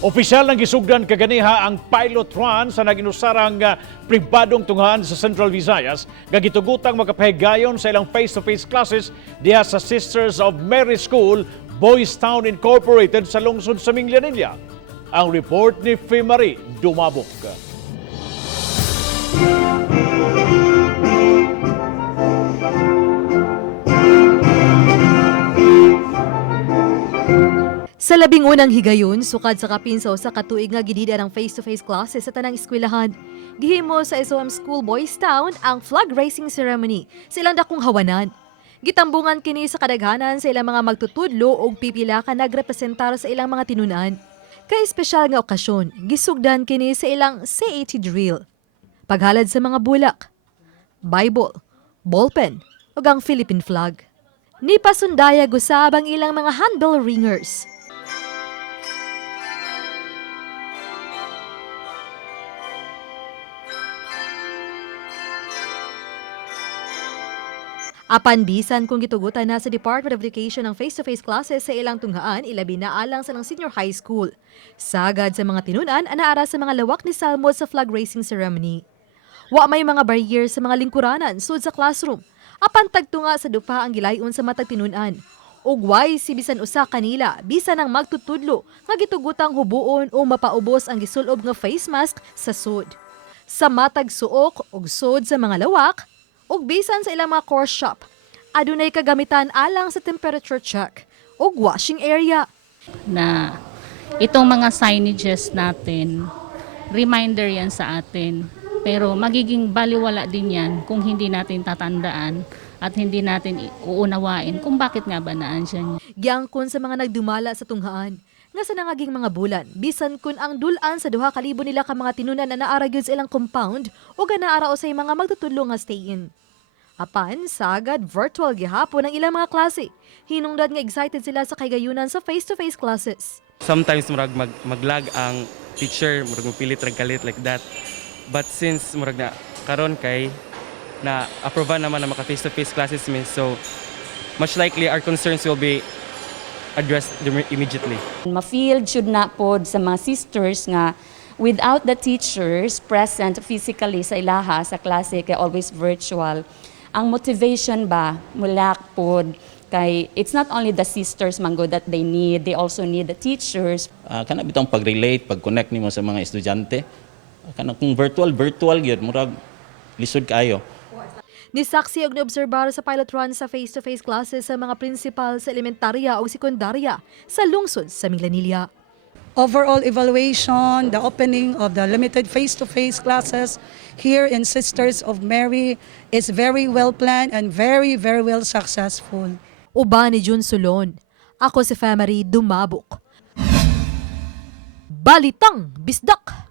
Opisyal ng gisugdan kaganiha ang pilot run sa naginusarang pribadong tunghaan sa Central Visayas nga gitugutang makapahigayon sa ilang face-to-face classes diha sa Sisters of Mary School, Boys Town Incorporated sa lungsod sa Minglanilla. Ang report ni Fimari Dumabok. Sa labing unang higayon, sukad sa kapinsaw sa katuig nga gidida ng face-to-face classes sa tanang eskwelahan, gihimo sa SOM School Boys Town ang flag raising ceremony sa ilang dakong hawanan. Gitambungan kini sa kadaghanan sa ilang mga magtutudlo o pipila ka nagrepresentar sa ilang mga tinunan. Kay espesyal nga okasyon, gisugdan kini sa ilang CAT drill. Paghalad sa mga bulak, Bible, ballpen, ug ang Philippine flag. Ni pasundaya gusab ang ilang mga handbell ringers. Apan bisan kung gitugutan na sa Department of Education ang face-to-face classes sa ilang tunghaan, ilabi na alang sa ng senior high school. Sagad sa mga tinunan, anaara sa mga lawak ni Salmo sa flag raising ceremony. Wa may mga barrier sa mga lingkuranan sud sa classroom. Apan tagtunga sa dupa ang gilayon sa matag tinunan. Ugway si bisan usa kanila, bisan ang magtutudlo nga gitugutang hubuon o mapaubos ang gisulob nga face mask sa sud. Sa matag suok ug sud sa mga lawak, ug bisan sa ilang mga course shop, adunay kagamitan alang sa temperature check ug washing area. Na itong mga signages natin, reminder yan sa atin. Pero magiging baliwala din yan kung hindi natin tatandaan at hindi natin uunawain kung bakit nga ba naandyan. Gyangkon sa mga nagdumala sa tunghaan, nga sa nangaging mga bulan, bisan kun ang dulan sa 2,000 nila ka mga tinunan na naara gyud sa ilang compound o ganaara usay mga magtutudlo nga stay-in. Apan, sagad virtual gihapon ang ilang mga klase. Hinungdan nga excited sila sa kaygayunan sa face-to-face classes. Sometimes maglag ang teacher, murag mapilit rag kalit like that. But since murag na karon kay na approve naman na maka face-to-face classes mi, so much likely our concerns will be addressed immediately. Ma-field should na pod sa mga sisters nga without the teachers present physically sa ilaha sa klase kay always virtual. Ang motivation ba mula pod kay it's not only the sisters mango that they also need the teachers. Kana bitong pag-relate, pag-connect nimo sa mga estudyante. Kana kung virtual gyud murag lisod kaayo. Nisaksi og naobserbar sa pilot run sa face-to-face classes sa mga principal sa elementarya o sekundarya sa lungsod sa Minglanilla. Overall evaluation, the opening of the limited face-to-face classes here in Sisters of Mary is very well planned and very, very well successful. Uba ni Jun Sulon. Ako si Fimari Dumabok. Balitang Bisdak.